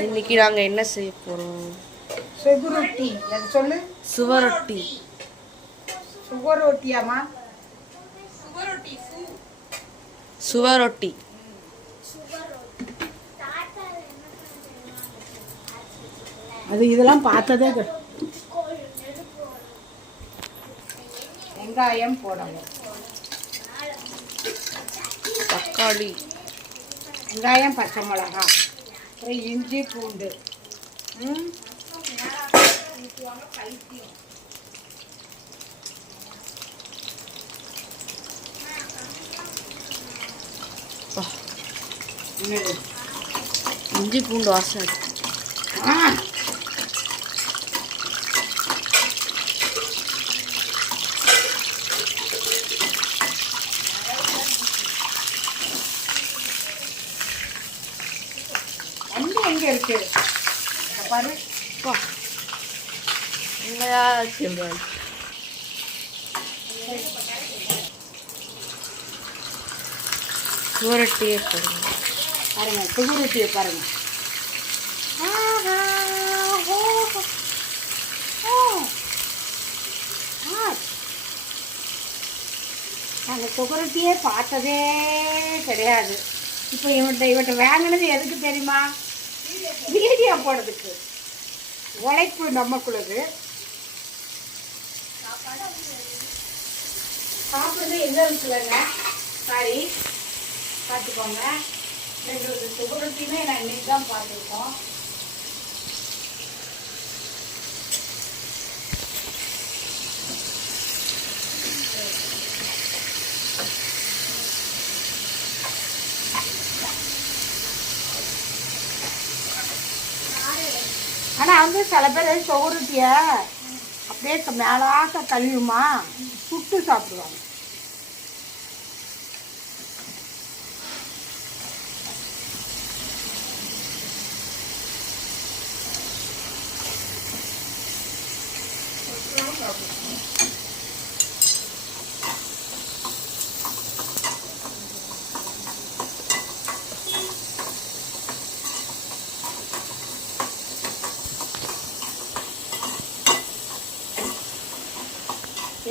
இன்னைக்கு நாங்க என்ன செய்ய போறோம்? சுவரொட்டி. அது சொல்லு. சுவரொட்டி. சுவரொட்டியாமா? சுவரொட்டி. அது இதெல்லாம் பார்த்ததே. வெங்காயம் போடணும், தக்காளி, வெங்காயம், பச்சை மிளகா, அப்புறம் இஞ்சி பூண்டு. இஞ்சி பூண்டு வாசனை. எங்க இருக்கு பாரு. சுவரொட்டியே பாருங்க, பாருங்க சுவரொட்டியை பாருங்க. நாங்கள் சுவரொட்டியே பார்த்ததே கிடையாது. இப்போ இவன்கிட்ட வாங்கினது எதுக்கு தெரியுமா? வீடியோ போடுறதுக்கு. உழைப்பு நமக்குள்ளது. சாப்பிட்றது எந்த இருக்குல்லங்க. சாரி, பார்த்துக்கோங்க. எங்களுக்கு சுவரொட்டியுமே நான் இன்னைக்கு தான் பார்த்துருக்கோம். ஆனால் வந்து சில பேர் சுவரொட்டியை அப்படியே மேலாக்க கழுவுமா சுட்டு சாப்பிடுவாங்க.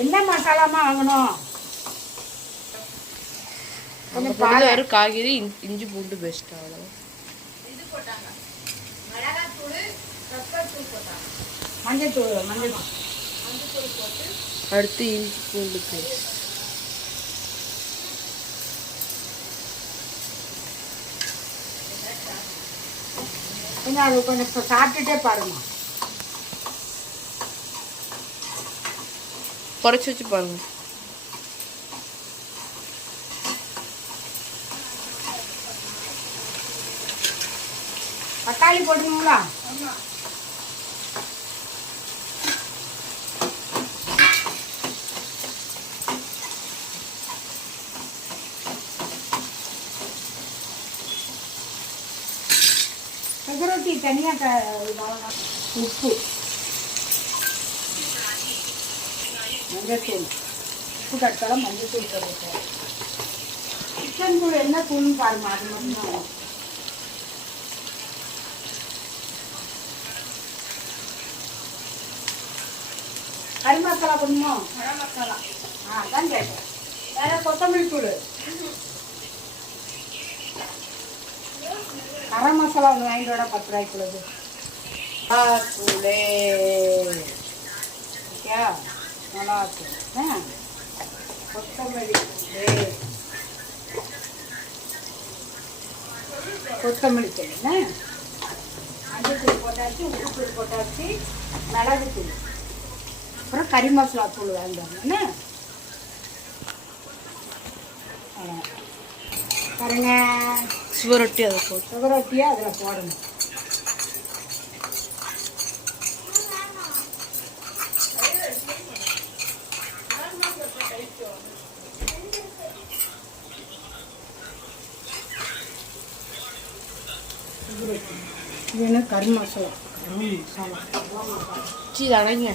என்ன மசாலாமா வாங்கணும்? கொஞ்சம் காய்கறி, இஞ்சி பூண்டு பெஸ்ட். அவ்வளோ மஞ்சத்தூள் போட்டு அடுத்து இஞ்சி பூண்டு பேஸ்ட். அது கொஞ்சம் சாப்பிட்டுட்டே பாருங்க. குறைச்சி வச்சு பாருங்க. தக்காளி போட்டுங்களா? சுவரொட்டி தனியாக உப்பு, மஞ்சத்தூள், உப்பு கட்டாலும் மஞ்சத்தூள் போட்டுருக்கோம். சிக்கன் தூள் என்ன தூள்னு பாருங்க, அது மட்டும்தான். கறி மசாலா பண்ணுமோ? கரம் மசாலா. அதான் கேட்டேன். வேற கொத்தமல்லி தூள், கரம் மசாலா ஒன்று வாங்கிட்டு விட 10 ரூபாய்க்குள்ளது. தூளே ஓகே, மிளகாத்தூள், கொத்தமல்லி தூள், கொத்தமல்லி தூள், மஞ்சள் தூள் போட்டாச்சு, உப்பு தூள் போட்டாச்சு, மிளகு தூள், அப்புறம் கறி மசாலா தூள் வாங்கிடுவாங்க. பாருங்க, சுவரொட்டி அதை போட்டு சுவரொட்டியை அதில் போடணும். இது கறி மசாலா. அடங்க.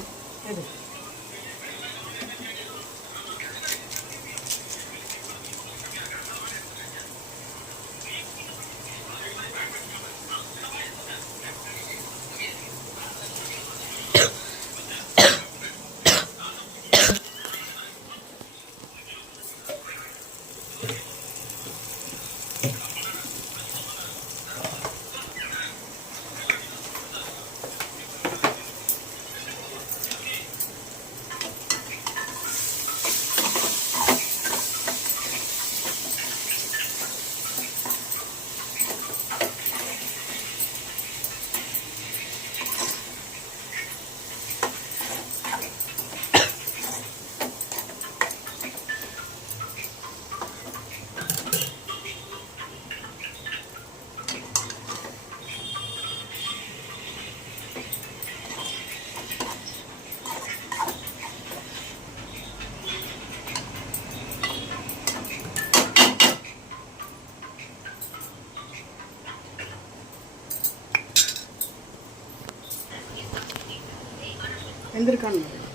வெந்திருக்கான்னு வரும்.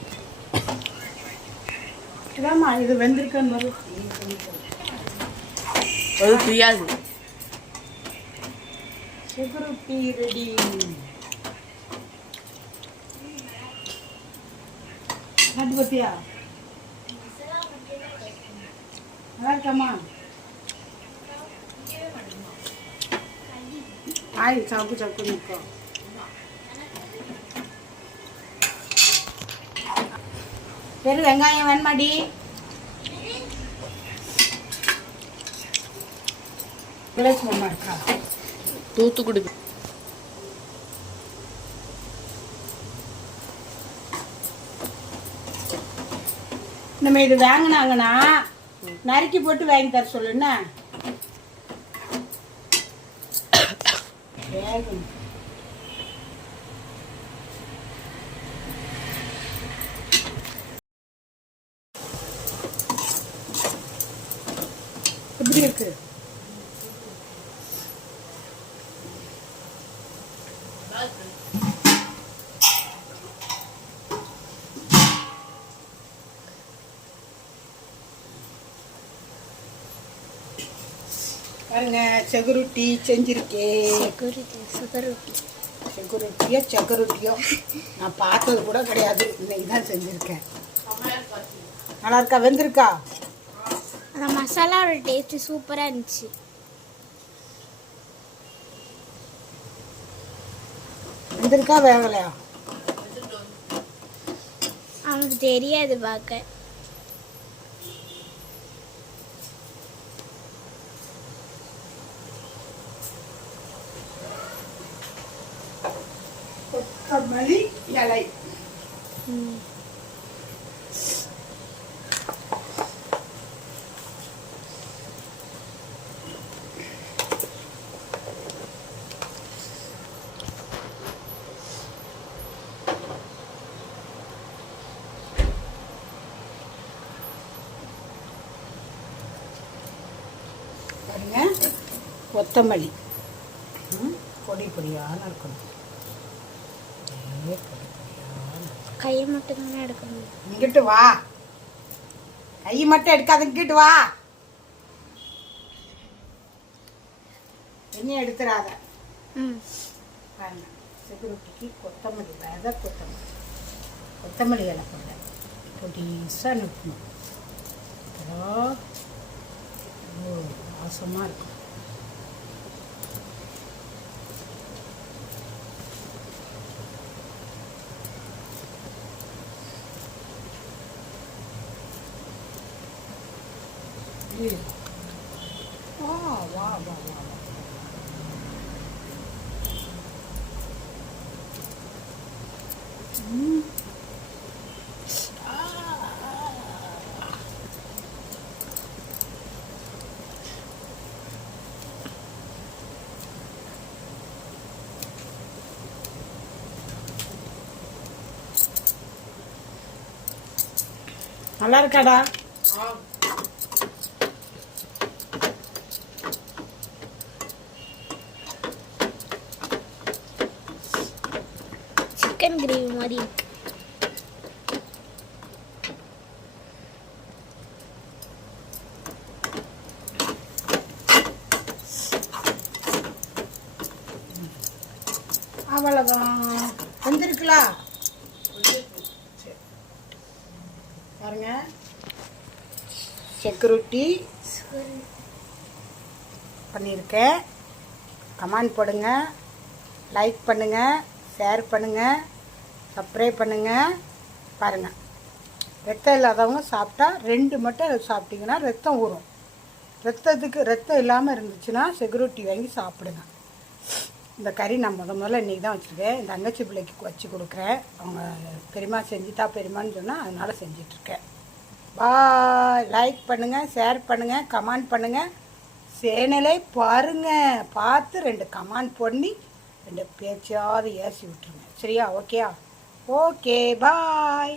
இதாம்மா இது வெந்திருக்கான்னு வரும். அது புரியாது. செகுருட்டி ரெடி. அது பத்தியா நல்லா இருக்காம்மா? ஆய் சாப்பு சாப்பு நிற்கும். பெரு வெங்காயம் வேணுமாடி? விளைச்சி மாமா இருக்கா? தூத்துக்குடி. நம்ம இது வாங்கினாங்கன்னா நறுக்கி போட்டு வாங்கி தர சொல்லுன்னா வேகும். எப்படி இருக்கு? பாருங்க செகுருட்டி செஞ்சிருக்கேன். செகுருட்டியோ செகுருட்டியோ நான் பார்த்தது கூட கிடையாது, இன்னைக்கு தான் செஞ்சுருக்கேன். நல்லா இருக்கா? வெந்திருக்கா? அந்த மசாலாவோட டேஸ்ட் சூப்பராக இருந்துச்சு. வெந்திருக்கா வேகலையா? அவனுக்கு தெரியாது பார்க்க. கொத்தமல்லி இலை. பாருங்க கொத்தமல்லி பொடி பொடியான இருக்கணும். கையை மட்டும் தானே எடுக்கணும். இங்கிட்டு வா, கை மட்டும் எடுக்காத, இங்கிட்டு வா. எண்ணெய் எடுத்துடாத. பாருங்க செகுருட்டிக்கு கொத்தமல்லி, விதை கொத்தமல்லி, கொத்தமல்லி இலை போட பொடிசாக நிற்கணும். வாசமாக இருக்கும். வா வா வா வா. நல்லா இருக்காடா? சிக்கன் கிரேவி மாதிரி இருக்கு. அவ்வளோதான். வந்துருக்குலா? பாருங்க செகுருட்டி பண்ணியிருக்கேன். கமெண்ட் போடுங்க, லைக் பண்ணுங்கள், ஷேர் பண்ணுங்கள், சப்ஸ்கிரைப் பண்ணுங்கள். பாருங்கள் ரத்தம் இல்லாதவங்க சாப்பிட்டா 2 மட்டும் சாப்பிட்டிங்கன்னா ரத்தம் ஊறும். ரத்தம் இல்லாமல் இருந்துச்சுன்னா செகுருட்டி வாங்கி சாப்பிடுங்க. இந்த கறி நான் முதல்ல இன்றைக்கி தான் வச்சுருக்கேன். என் தங்கச்சி பிள்ளைக்கு வச்சு கொடுக்குறேன். அவங்க பெரியம்மா செஞ்சுட்டா பெரியம்மான்னு சொன்னால் அதனால் செஞ்சிட்ருக்கேன். பாய். லைக் பண்ணுங்கள், ஷேர் பண்ணுங்கள், கமெண்ட் பண்ணுங்கள். சேனலை பாருங்கள், பார்த்து 2 கமெண்ட் பண்ணி 2 பேச்சாவது ஏசி விட்டுருங்க. சரியா? ஓகேயா? Okay bye.